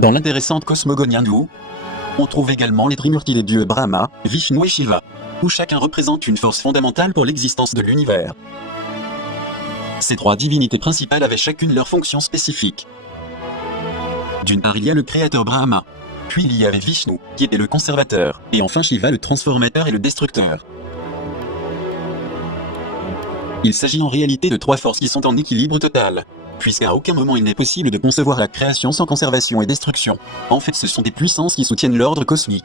Dans l'intéressante cosmogonie hindoue, on trouve également les Trimurti des dieux Brahma, Vishnu et Shiva, où chacun représente une force fondamentale pour l'existence de l'univers. Ces trois divinités principales avaient chacune leur fonction spécifique. D'une part, il y a le créateur Brahma, puis il y avait Vishnu, qui était le conservateur, et enfin Shiva, le transformateur et le destructeur. Il s'agit en réalité de trois forces qui sont en équilibre total, puisqu'à aucun moment il n'est possible de concevoir la création sans conservation et destruction. En fait, ce sont des puissances qui soutiennent l'ordre cosmique.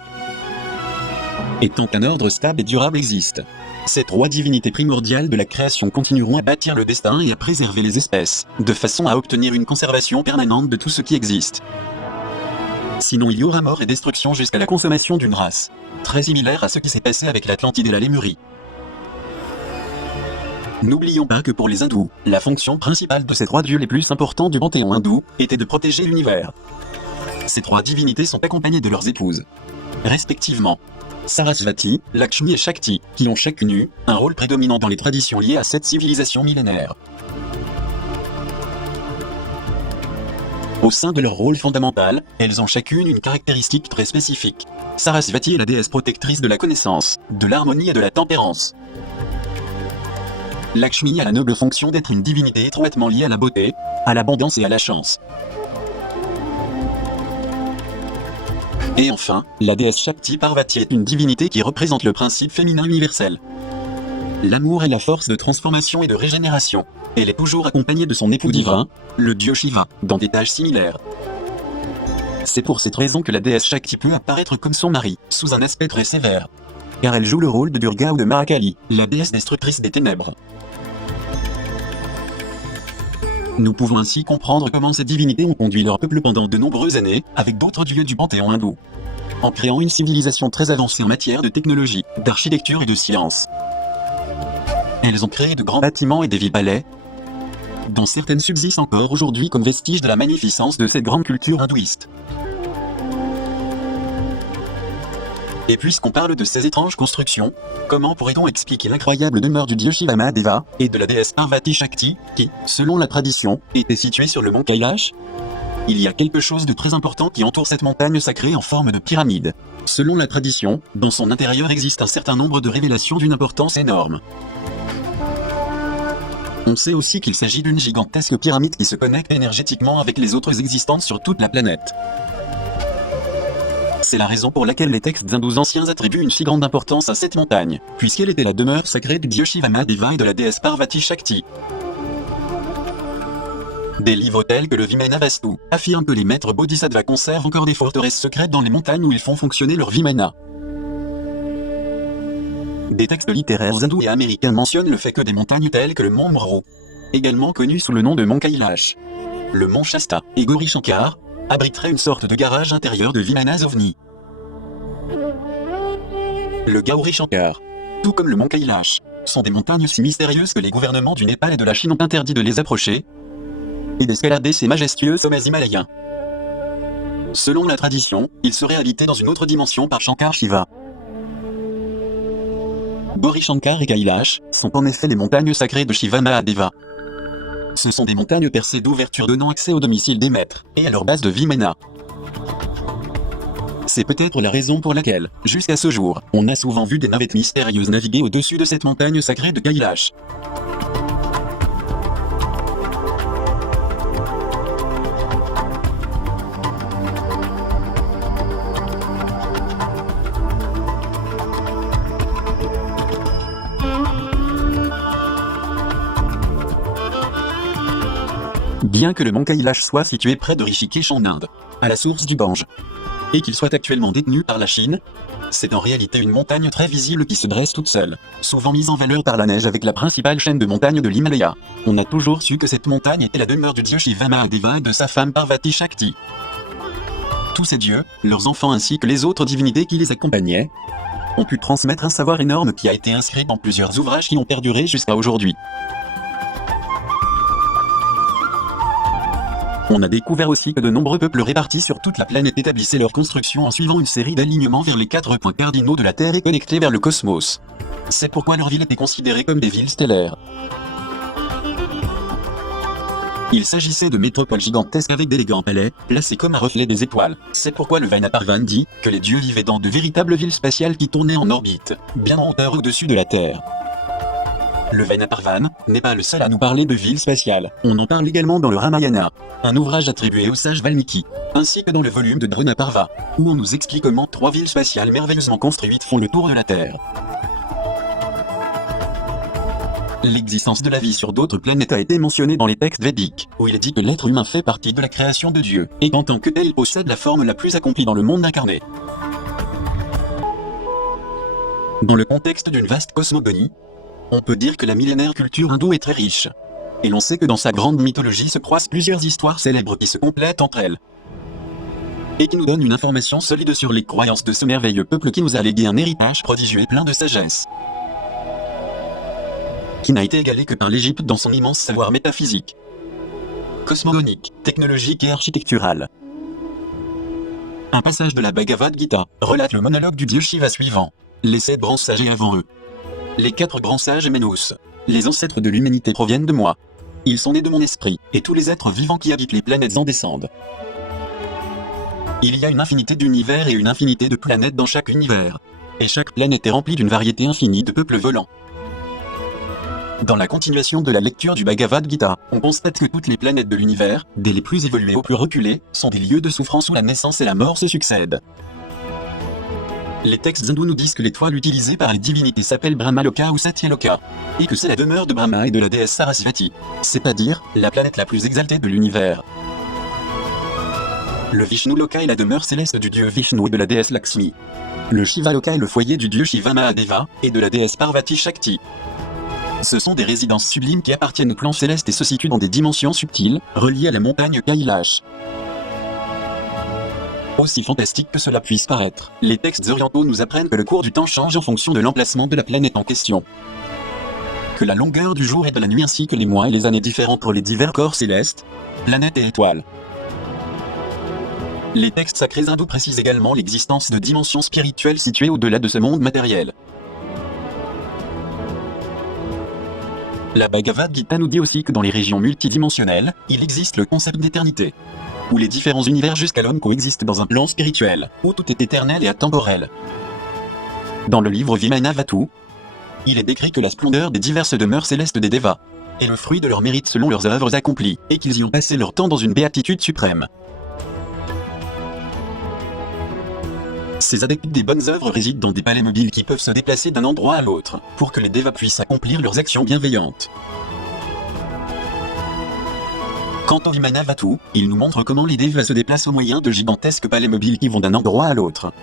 Et tant qu'un ordre stable et durable existe, ces trois divinités primordiales de la création continueront à bâtir le destin et à préserver les espèces, de façon à obtenir une conservation permanente de tout ce qui existe. Sinon il y aura mort et destruction jusqu'à la consommation d'une race, très similaire à ce qui s'est passé avec l'Atlantide et la Lémurie. N'oublions pas que pour les hindous, la fonction principale de ces trois dieux les plus importants du panthéon hindou était de protéger l'univers. Ces trois divinités sont accompagnées de leurs épouses, respectivement Sarasvati, Lakshmi et Shakti, qui ont chacune eu un rôle prédominant dans les traditions liées à cette civilisation millénaire. Au sein de leur rôle fondamental, elles ont chacune une caractéristique très spécifique. Sarasvati est la déesse protectrice de la connaissance, de l'harmonie et de la tempérance. Lakshmi a la noble fonction d'être une divinité étroitement liée à la beauté, à l'abondance et à la chance. Et enfin, la déesse Shakti Parvati est une divinité qui représente le principe féminin universel. L'amour est la force de transformation et de régénération. Elle est toujours accompagnée de son époux divin, le dieu Shiva, dans des tâches similaires. C'est pour cette raison que la déesse Shakti peut apparaître comme son mari, sous un aspect très sévère. Car elle joue le rôle de Durga ou de Mahakali, la déesse destructrice des ténèbres. Nous pouvons ainsi comprendre comment ces divinités ont conduit leur peuple pendant de nombreuses années, avec d'autres dieux du panthéon hindou, en créant une civilisation très avancée en matière de technologie, d'architecture et de science. Elles ont créé de grands bâtiments et des villes-palais, dont certaines subsistent encore aujourd'hui comme vestiges de la magnificence de cette grande culture hindouiste. Et puisqu'on parle de ces étranges constructions, comment pourrait-on expliquer l'incroyable demeure du dieu Shiva Mahadeva et de la déesse Parvati Shakti, qui, selon la tradition, était située sur le mont Kailash? Il y a quelque chose de très important qui entoure cette montagne sacrée en forme de pyramide. Selon la tradition, dans son intérieur existe un certain nombre de révélations d'une importance énorme. On sait aussi qu'il s'agit d'une gigantesque pyramide qui se connecte énergétiquement avec les autres existantes sur toute la planète. C'est la raison pour laquelle les textes hindous anciens attribuent une si grande importance à cette montagne, puisqu'elle était la demeure sacrée du dieu Shiva Mahadeva et de la déesse Parvati Shakti. Des livres tels que le Vimana Vastu affirment que les maîtres bodhisattvas conservent encore des forteresses secrètes dans les montagnes où ils font fonctionner leur Vimana. Des textes littéraires hindous et américains mentionnent le fait que des montagnes telles que le mont Meru, également connu sous le nom de mont Kailash, le mont Shasta et Gauri Shankar, abriterait une sorte de garage intérieur de Vimanas OVNI. Le Gauri Shankar, tout comme le mont Kailash, sont des montagnes si mystérieuses que les gouvernements du Népal et de la Chine ont interdit de les approcher et d'escalader ces majestueux sommets himalayens. Selon la tradition, ils seraient habités dans une autre dimension par Shankar Shiva. Gauri Shankar et Kailash sont en effet les montagnes sacrées de Shiva Mahadeva. Ce sont des montagnes percées d'ouvertures donnant accès au domicile des maîtres, et à leur base de Vimana. C'est peut-être la raison pour laquelle, jusqu'à ce jour, on a souvent vu des navettes mystérieuses naviguer au-dessus de cette montagne sacrée de Kailash. Bien que le mont Kailash soit situé près de Rishikesh en Inde, à la source du Gange, et qu'il soit actuellement détenu par la Chine, c'est en réalité une montagne très visible qui se dresse toute seule, souvent mise en valeur par la neige avec la principale chaîne de montagnes de l'Himalaya. On a toujours su que cette montagne était la demeure du dieu Shiva Mahadeva et de sa femme Parvati Shakti. Tous ces dieux, leurs enfants ainsi que les autres divinités qui les accompagnaient, ont pu transmettre un savoir énorme qui a été inscrit dans plusieurs ouvrages qui ont perduré jusqu'à aujourd'hui. On a découvert aussi que de nombreux peuples répartis sur toute la planète établissaient leur construction en suivant une série d'alignements vers les 4 points cardinaux de la Terre et connectés vers le cosmos. C'est pourquoi leurs villes étaient considérées comme des villes stellaires. Il s'agissait de métropoles gigantesques avec d'élégants palais, placés comme un reflet des étoiles. C'est pourquoi le Vainaparvan dit que les dieux vivaient dans de véritables villes spatiales qui tournaient en orbite, bien en hauteur au-dessus de la Terre. Le Vainaparvan n'est pas le seul à nous parler de villes spatiales. On en parle également dans le Ramayana, un ouvrage attribué au sage Valmiki, ainsi que dans le volume de Dronaparva, où on nous explique comment 3 villes spatiales merveilleusement construites font le tour de la Terre. L'existence de la vie sur d'autres planètes a été mentionnée dans les textes védiques, où il est dit que l'être humain fait partie de la création de Dieu, et qu'en tant que tel possède la forme la plus accomplie dans le monde incarné. Dans le contexte d'une vaste cosmogonie, on peut dire que la millénaire culture hindoue est très riche. Et l'on sait que dans sa grande mythologie se croisent plusieurs histoires célèbres qui se complètent entre elles, et qui nous donnent une information solide sur les croyances de ce merveilleux peuple qui nous a légué un héritage prodigieux et plein de sagesse, qui n'a été égalé que par l'Égypte dans son immense savoir métaphysique, cosmogonique, technologique et architectural. Un passage de la Bhagavad Gita relate le monologue du dieu Shiva suivant. Les 7 grands sages et avant eux, les 4 grands sages Ménos, les ancêtres de l'humanité proviennent de moi. Ils sont nés de mon esprit, et tous les êtres vivants qui habitent les planètes en descendent. Il y a une infinité d'univers et une infinité de planètes dans chaque univers. Et chaque planète est remplie d'une variété infinie de peuples volants. Dans la continuation de la lecture du Bhagavad Gita, on constate que toutes les planètes de l'univers, dès les plus évoluées aux plus reculées, sont des lieux de souffrance où la naissance et la mort se succèdent. Les textes hindous nous disent que l'étoile utilisée par les divinités s'appelle Brahmaloka ou Satyaloka, et que c'est la demeure de Brahma et de la déesse Sarasvati, c'est-à-dire la planète la plus exaltée de l'univers. Le Vishnuloka est la demeure céleste du dieu Vishnu et de la déesse Lakshmi. Le Shivaloka est le foyer du dieu Shiva Mahadeva et de la déesse Parvati Shakti. Ce sont des résidences sublimes qui appartiennent au plan céleste et se situent dans des dimensions subtiles, reliées à la montagne Kailash. Aussi fantastique que cela puisse paraître, les textes orientaux nous apprennent que le cours du temps change en fonction de l'emplacement de la planète en question. Que la longueur du jour et de la nuit ainsi que les mois et les années diffèrent pour les divers corps célestes, planètes et étoiles. Les textes sacrés hindous précisent également l'existence de dimensions spirituelles situées au-delà de ce monde matériel. La Bhagavad Gita nous dit aussi que dans les régions multidimensionnelles, il existe le concept d'éternité, où les différents univers jusqu'à l'homme coexistent dans un plan spirituel, où tout est éternel et atemporel. Dans le livre Vimanavatu, il est décrit que la splendeur des diverses demeures célestes des Devas est le fruit de leur mérite selon leurs œuvres accomplies, et qu'ils y ont passé leur temps dans une béatitude suprême. Ces adeptes des bonnes œuvres résident dans des palais mobiles qui peuvent se déplacer d'un endroit à l'autre, pour que les Devas puissent accomplir leurs actions bienveillantes. Quant au Vimanavatu, il nous montre comment les Devas se déplacent au moyen de gigantesques palais mobiles qui vont d'un endroit à l'autre.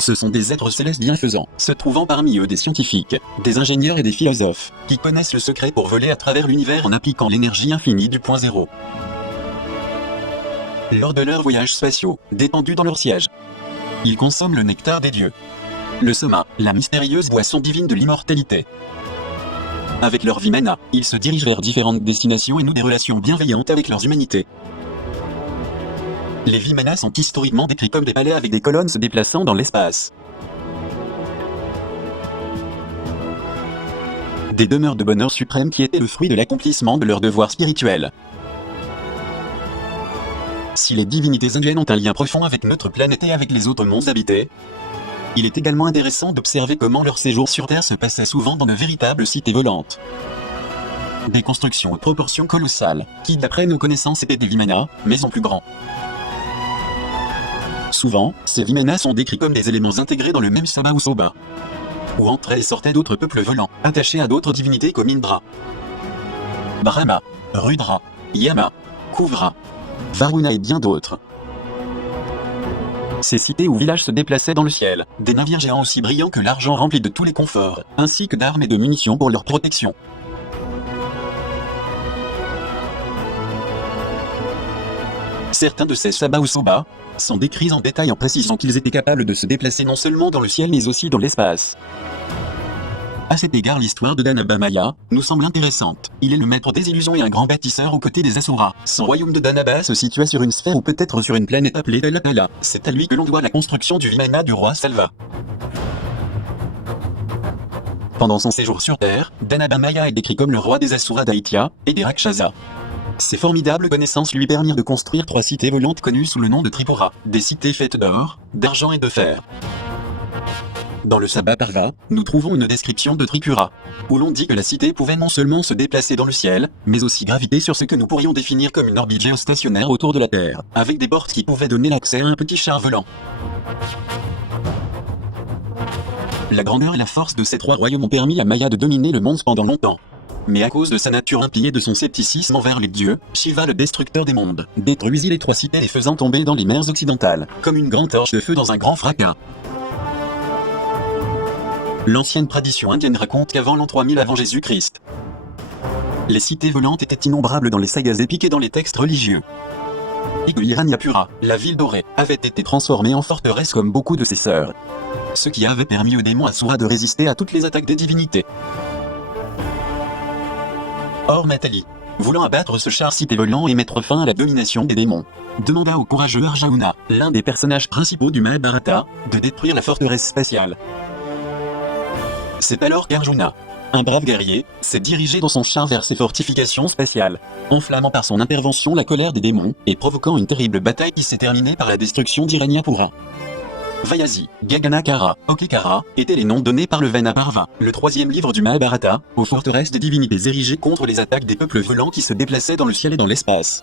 Ce sont des êtres célestes bienfaisants, se trouvant parmi eux des scientifiques, des ingénieurs et des philosophes, qui connaissent le secret pour voler à travers l'univers en appliquant l'énergie infinie du point zéro. Lors de leurs voyages spatiaux, détendus dans leur siège, ils consomment le nectar des dieux, le soma, la mystérieuse boisson divine de l'immortalité. Avec leur vimana, ils se dirigent vers différentes destinations et nouent des relations bienveillantes avec leurs humanités. Les vimanas sont historiquement décrits comme des palais avec des colonnes se déplaçant dans l'espace. Des demeures de bonheur suprême qui étaient le fruit de l'accomplissement de leurs devoirs spirituels. Si les divinités indiennes ont un lien profond avec notre planète et avec les autres mondes habités, il est également intéressant d'observer comment leur séjour sur Terre se passait souvent dans de véritables cités volantes. Des constructions aux proportions colossales, qui d'après nos connaissances étaient des vimanas, mais en plus grand. Souvent, ces vimanas sont décrits comme des éléments intégrés dans le même soma ou soba, où entraient et sortaient d'autres peuples volants, attachés à d'autres divinités comme Indra, Brahma, Rudra, Yama, Kuvra, Varuna et bien d'autres. Ces cités ou villages se déplaçaient dans le ciel, des navires géants aussi brillants que l'argent remplis de tous les conforts, ainsi que d'armes et de munitions pour leur protection. Certains de ces sabas ou sobas sont décrits en détail en précisant qu'ils étaient capables de se déplacer non seulement dans le ciel mais aussi dans l'espace. À cet égard, l'histoire de Danaba nous semble intéressante. Il est le maître des illusions et un grand bâtisseur aux côtés des Asuras. Son royaume de Danaba se situait sur une sphère ou peut-être sur une planète appelée Talatala. C'est à lui que l'on doit la construction du Vimana du roi Salva. Pendant son séjour sur Terre, Danabamaya est décrit comme le roi des Asura d'Aitya et des Rakshasa. Ces formidables connaissances lui permirent de construire 3 cités volantes connues sous le nom de Tripura, des cités faites d'or, d'argent et de fer. Dans le Sabha Parva, nous trouvons une description de Tripura, où l'on dit que la cité pouvait non seulement se déplacer dans le ciel, mais aussi graviter sur ce que nous pourrions définir comme une orbite géostationnaire autour de la Terre, avec des portes qui pouvaient donner l'accès à un petit char volant. La grandeur et la force de ces 3 royaumes ont permis à Maya de dominer le monde pendant longtemps. Mais à cause de sa nature impie et de son scepticisme envers les dieux, Shiva, le destructeur des mondes, détruisit les 3 cités les faisant tomber dans les mers occidentales, comme une grande torche de feu dans un grand fracas. L'ancienne tradition indienne raconte qu'avant l'an 3000 avant Jésus-Christ, les cités volantes étaient innombrables dans les sagas épiques et dans les textes religieux. Et que Hiranyapura, la ville dorée, avait été transformée en forteresse comme beaucoup de ses sœurs. Ce qui avait permis aux démons Asura de résister à toutes les attaques des divinités. Or Matali, voulant abattre ce char cité volant et mettre fin à la domination des démons, demanda au courageux Arjuna, l'un des personnages principaux du Mahabharata, de détruire la forteresse spatiale. C'est alors qu'Arjuna, un brave guerrier, s'est dirigé dans son char vers ces fortifications spatiales, enflammant par son intervention la colère des démons et provoquant une terrible bataille qui s'est terminée par la destruction d'Hiranyapura. Vayasi, Gaganakara, Okekara étaient les noms donnés par le Vena-Parva, le 3e livre du Mahabharata, aux forteresses des divinités érigées contre les attaques des peuples volants qui se déplaçaient dans le ciel et dans l'espace.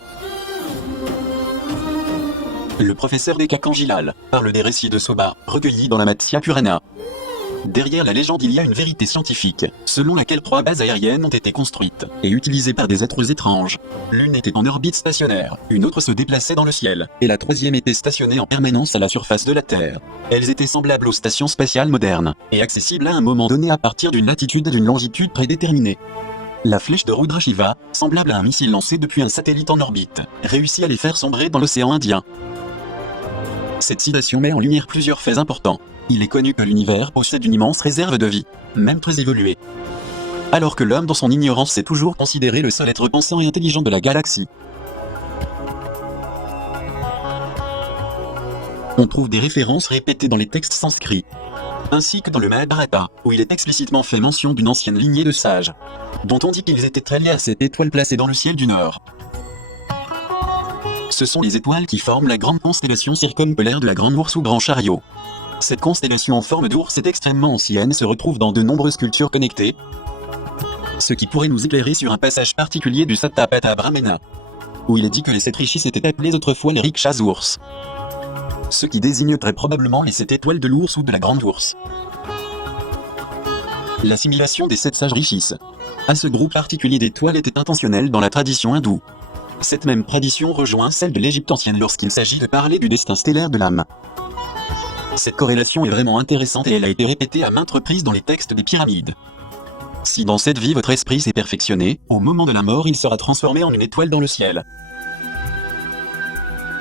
Le professeur Dekakanjilal parle des récits de Soba, recueillis dans la Matsya Purana. Derrière la légende, il y a une vérité scientifique, selon laquelle 3 bases aériennes ont été construites et utilisées par des êtres étranges. L'une était en orbite stationnaire, une autre se déplaçait dans le ciel, et la 3e était stationnée en permanence à la surface de la Terre. Elles étaient semblables aux stations spatiales modernes, et accessibles à un moment donné à partir d'une latitude et d'une longitude prédéterminée. La flèche de Rudra Shiva, semblable à un missile lancé depuis un satellite en orbite, réussit à les faire sombrer dans l'océan Indien. Cette citation met en lumière plusieurs faits importants. Il est connu que l'univers possède une immense réserve de vie, même très évoluée. Alors que l'homme dans son ignorance s'est toujours considéré le seul être pensant et intelligent de la galaxie. On trouve des références répétées dans les textes sanskrits, ainsi que dans le Mahabharata, où il est explicitement fait mention d'une ancienne lignée de sages, dont on dit qu'ils étaient très liés à cette étoile placée dans le ciel du Nord. Ce sont les étoiles qui forment la grande constellation circumpolaire de la Grande Ourse ou Grand Chariot. Cette constellation en forme d'ours est extrêmement ancienne et se retrouve dans de nombreuses cultures connectées, ce qui pourrait nous éclairer sur un passage particulier du Satapatha Brahmana, où il est dit que les 7 rishis étaient appelés autrefois les rikshas ours, ce qui désigne très probablement les 7 étoiles de l'ours ou de la Grande Ourse. L'assimilation des 7 sages rishis à ce groupe particulier d'étoiles était intentionnelle dans la tradition hindoue. Cette même tradition rejoint celle de l'Égypte ancienne lorsqu'il s'agit de parler du destin stellaire de l'âme. Cette corrélation est vraiment intéressante et elle a été répétée à maintes reprises dans les textes des pyramides. Si dans cette vie votre esprit s'est perfectionné, au moment de la mort il sera transformé en une étoile dans le ciel.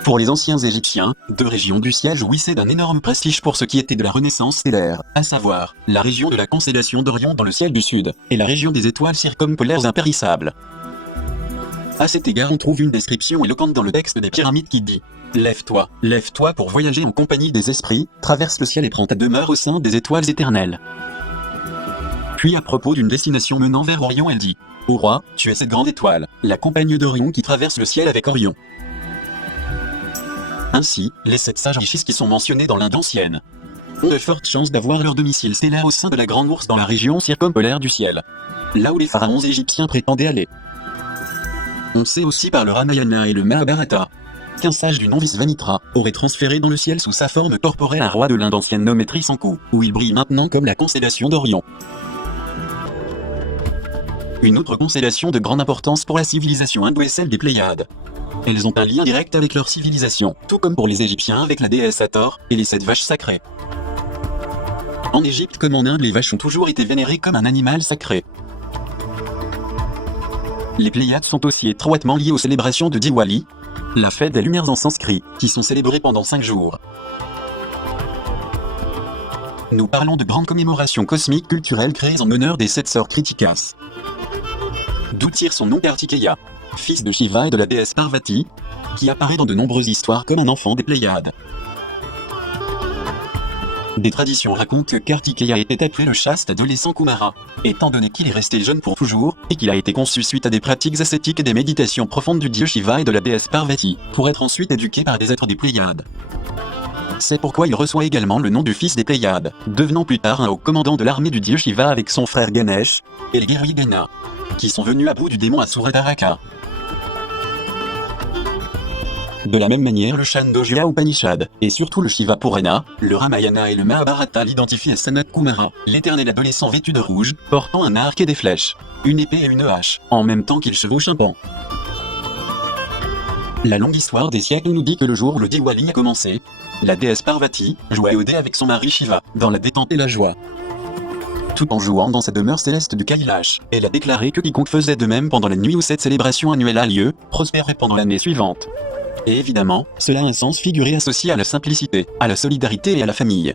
Pour les anciens Égyptiens, 2 régions du ciel jouissaient d'un énorme prestige pour ce qui était de la renaissance stellaire, à savoir, la région de la constellation d'Orion dans le ciel du sud, et la région des étoiles circumpolaires impérissables. À cet égard on trouve une description éloquente dans le texte des pyramides qui dit « Lève-toi pour voyager en compagnie des esprits, traverse le ciel et prends ta demeure au sein des étoiles éternelles. » Puis à propos d'une destination menant vers Orion elle dit « Ô roi, tu es cette grande étoile, la compagne d'Orion qui traverse le ciel avec Orion. » Ainsi, les 7 sages rishis qui sont mentionnés dans l'Inde ancienne ont de fortes chances d'avoir leur domicile stellaire au sein de la Grande Ourse dans la région circumpolaire du ciel, là où les pharaons égyptiens prétendaient aller. On sait aussi par le Ramayana et le Mahabharata qu'un sage du nom Visvamitra aurait transféré dans le ciel sous sa forme corporelle un roi de l'Inde ancienne nommé Trisanku, où il brille maintenant comme la constellation d'Orion. Une autre constellation de grande importance pour la civilisation hindoue est celle des Pléiades. Elles ont un lien direct avec leur civilisation, tout comme pour les Égyptiens avec la déesse Hathor et les 7 vaches sacrées. En Égypte comme en Inde, les vaches ont toujours été vénérées comme un animal sacré. Les Pléiades sont aussi étroitement liées aux célébrations de Diwali, la fête des lumières en sanskrit, qui sont célébrées pendant 5 jours. Nous parlons de grandes commémorations cosmiques culturelles créées en honneur des 7 sœurs Kritikas. D'où tire son nom Kartikeya, fils de Shiva et de la déesse Parvati, qui apparaît dans de nombreuses histoires comme un enfant des Pléiades. Des traditions racontent que Kartikeya était appelé le chaste adolescent Kumara, étant donné qu'il est resté jeune pour toujours, et qu'il a été conçu suite à des pratiques ascétiques et des méditations profondes du dieu Shiva et de la déesse Parvati, pour être ensuite éduqué par des êtres des Pléiades. C'est pourquoi il reçoit également le nom du fils des Pléiades, devenant plus tard un haut commandant de l'armée du dieu Shiva avec son frère Ganesh, et les guerriers Dana, qui sont venus à bout du démon Asura Taraka. De la même manière, le Chandogya Upanishad, et surtout le Shiva Purana, le Ramayana et le Mahabharata l'identifient à Sanat Kumara, l'éternel adolescent vêtu de rouge, portant un arc et des flèches, une épée et une hache, en même temps qu'il chevauche un pan. La longue histoire des siècles nous dit que le jour où le Diwali a commencé, la déesse Parvati jouait au dé avec son mari Shiva, dans la détente et la joie. Tout en jouant dans sa demeure céleste du Kailash, elle a déclaré que quiconque faisait de même pendant la nuit où cette célébration annuelle a lieu, prospérait pendant l'année suivante. Et évidemment, cela a un sens figuré associé à la simplicité, à la solidarité et à la famille.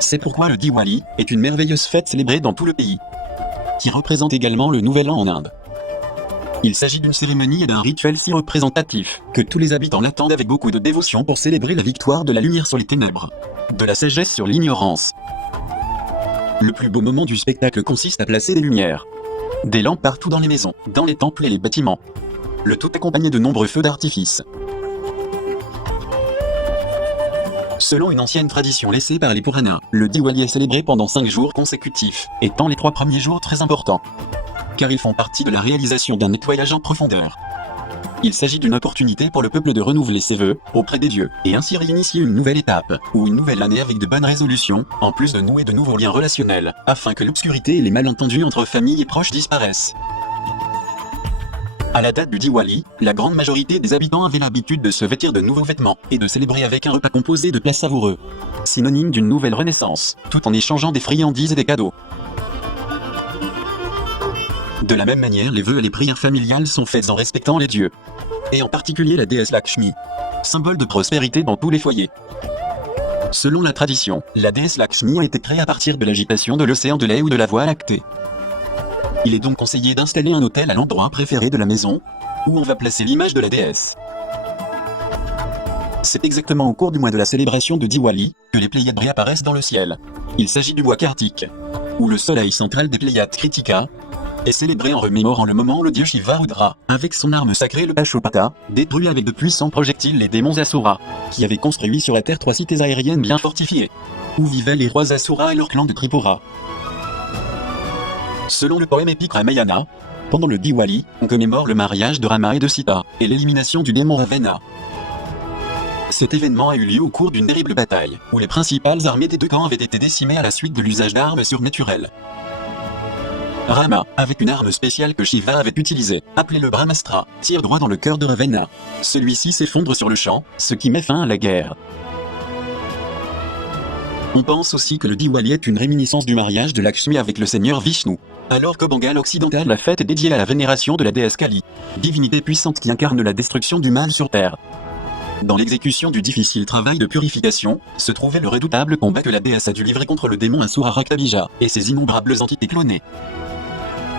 C'est pourquoi le Diwali est une merveilleuse fête célébrée dans tout le pays, qui représente également le Nouvel An en Inde. Il s'agit d'une cérémonie et d'un rituel si représentatif, que tous les habitants l'attendent avec beaucoup de dévotion pour célébrer la victoire de la lumière sur les ténèbres, de la sagesse sur l'ignorance. Le plus beau moment du spectacle consiste à placer des lumières, des lampes partout dans les maisons, dans les temples et les bâtiments. Le tout accompagné de nombreux feux d'artifice. Selon une ancienne tradition laissée par les Puranas, le Diwali est célébré pendant 5 jours consécutifs, étant les 3 premiers jours très importants, car ils font partie de la réalisation d'un nettoyage en profondeur. Il s'agit d'une opportunité pour le peuple de renouveler ses vœux auprès des dieux, et ainsi réinitier une nouvelle étape, ou une nouvelle année avec de bonnes résolutions, en plus de nouer de nouveaux liens relationnels, afin que l'obscurité et les malentendus entre familles et proches disparaissent. À la date du Diwali, la grande majorité des habitants avaient l'habitude de se vêtir de nouveaux vêtements et de célébrer avec un repas composé de plats savoureux, synonyme d'une nouvelle renaissance, tout en échangeant des friandises et des cadeaux. De la même manière, les vœux et les prières familiales sont faites en respectant les dieux, et en particulier la déesse Lakshmi, symbole de prospérité dans tous les foyers. Selon la tradition, la déesse Lakshmi a été créée à partir de l'agitation de l'océan de lait ou de la Voie lactée. Il est donc conseillé d'installer un autel à l'endroit préféré de la maison, où on va placer l'image de la déesse. C'est exactement au cours du mois de la célébration de Diwali que les Pléiades réapparaissent dans le ciel. Il s'agit du mois Kartik, où le soleil central des Pléiades Kritika est célébré en remémorant le moment où le dieu Shiva Rudra, avec son arme sacrée le Pashupata, détruit avec de puissants projectiles les démons Asura, qui avaient construit sur la terre 3 cités aériennes bien fortifiées, où vivaient les rois Asura et leur clan de Tripura. Selon le poème épique Ramayana, pendant le Diwali, on commémore le mariage de Rama et de Sita, et l'élimination du démon Ravana. Cet événement a eu lieu au cours d'une terrible bataille, où les principales armées des deux camps avaient été décimées à la suite de l'usage d'armes surnaturelles. Rama, avec une arme spéciale que Shiva avait utilisée, appelée le Brahmastra, tire droit dans le cœur de Ravana. Celui-ci s'effondre sur le champ, ce qui met fin à la guerre. On pense aussi que le Diwali est une réminiscence du mariage de Lakshmi avec le seigneur Vishnu, alors qu'au Bengale occidental la fête est dédiée à la vénération de la déesse Kali, divinité puissante qui incarne la destruction du mal sur terre. Dans l'exécution du difficile travail de purification, se trouvait le redoutable combat que la déesse a dû livrer contre le démon Asura Raktabija et ses innombrables entités clonées,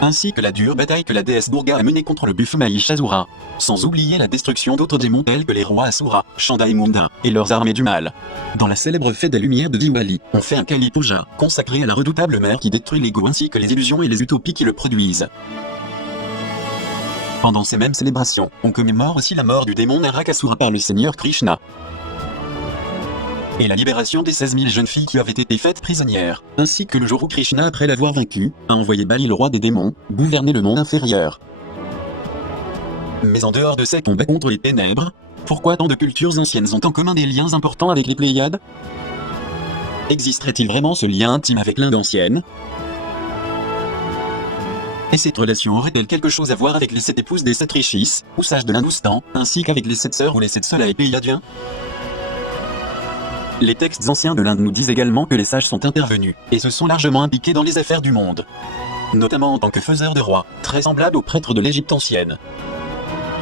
ainsi que la dure bataille que la déesse Durga a menée contre le buffle Mahishasura, sans oublier la destruction d'autres démons tels que les rois Asura, Chanda et Munda, et leurs armées du mal. Dans la célèbre fête des Lumières de Diwali, on fait un Kali Puja, consacré à la redoutable mère qui détruit l'ego ainsi que les illusions et les utopies qui le produisent. Pendant ces mêmes célébrations, on commémore aussi la mort du démon Narakasura par le Seigneur Krishna, et la libération des 16 000 jeunes filles qui avaient été faites prisonnières, ainsi que le jour où Krishna, après l'avoir vaincu, a envoyé Bali le roi des démons, gouverner le monde inférieur. Mais en dehors de ces combats contre les ténèbres, pourquoi tant de cultures anciennes ont en commun des liens importants avec les Pléiades? Existerait-il vraiment ce lien intime avec l'Inde ancienne? Et cette relation aurait-elle quelque chose à voir avec les 7 épouses des 7 rishis, ou sages de l'Hindoustan, ainsi qu'avec les 7 sœurs ou les 7 soleils pléiadiens? Les textes anciens de l'Inde nous disent également que les sages sont intervenus, et se sont largement impliqués dans les affaires du monde, notamment en tant que faiseurs de rois, très semblables aux prêtres de l'Égypte ancienne.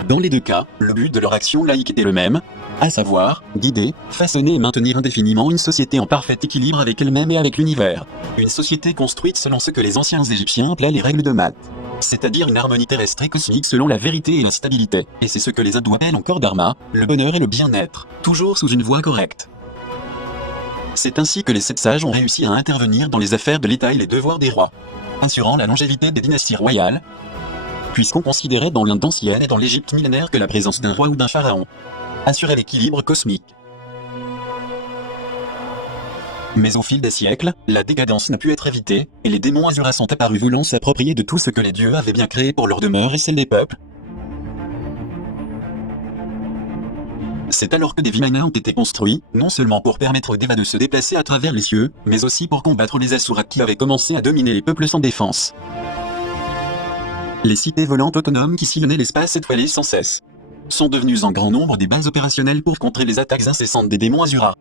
Dans les deux cas, le but de leur action laïque était le même, à savoir, guider, façonner et maintenir indéfiniment une société en parfait équilibre avec elle-même et avec l'univers. Une société construite selon ce que les anciens Égyptiens appelaient les règles de Math, c'est-à-dire une harmonie terrestre et cosmique selon la vérité et la stabilité. Et c'est ce que les hindous appellent encore dharma, le bonheur et le bien-être, toujours sous une voie correcte. C'est ainsi que les 7 sages ont réussi à intervenir dans les affaires de l'État et les devoirs des rois, assurant la longévité des dynasties royales, puisqu'on considérait dans l'Inde ancienne et dans l'Égypte millénaire que la présence d'un roi ou d'un pharaon assurait l'équilibre cosmique. Mais au fil des siècles, la décadence n'a pu être évitée, et les démons Asura sont apparus voulant s'approprier de tout ce que les dieux avaient bien créé pour leur demeure et celle des peuples. C'est alors que des Vimana ont été construits, non seulement pour permettre aux Devas de se déplacer à travers les cieux, mais aussi pour combattre les Asuras qui avaient commencé à dominer les peuples sans défense. Les cités volantes autonomes qui sillonnaient l'espace étoilé sans cesse sont devenues en grand nombre des bases opérationnelles pour contrer les attaques incessantes des démons Asura.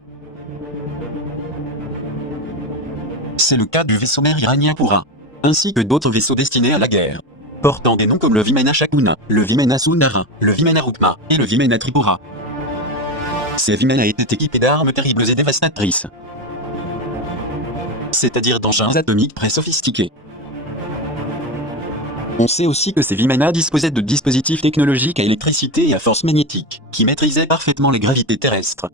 C'est le cas du vaisseau mère Hiranyapura, ainsi que d'autres vaisseaux destinés à la guerre, portant des noms comme le Vimana Shakuna, le Vimana Sundara, le Vimana Rukma et le Vimana Tripura. Ces Vimana étaient équipés d'armes terribles et dévastatrices, c'est-à-dire d'engins atomiques très sophistiqués. On sait aussi que ces Vimana disposaient de dispositifs technologiques à électricité et à force magnétique, qui maîtrisaient parfaitement les gravités terrestres.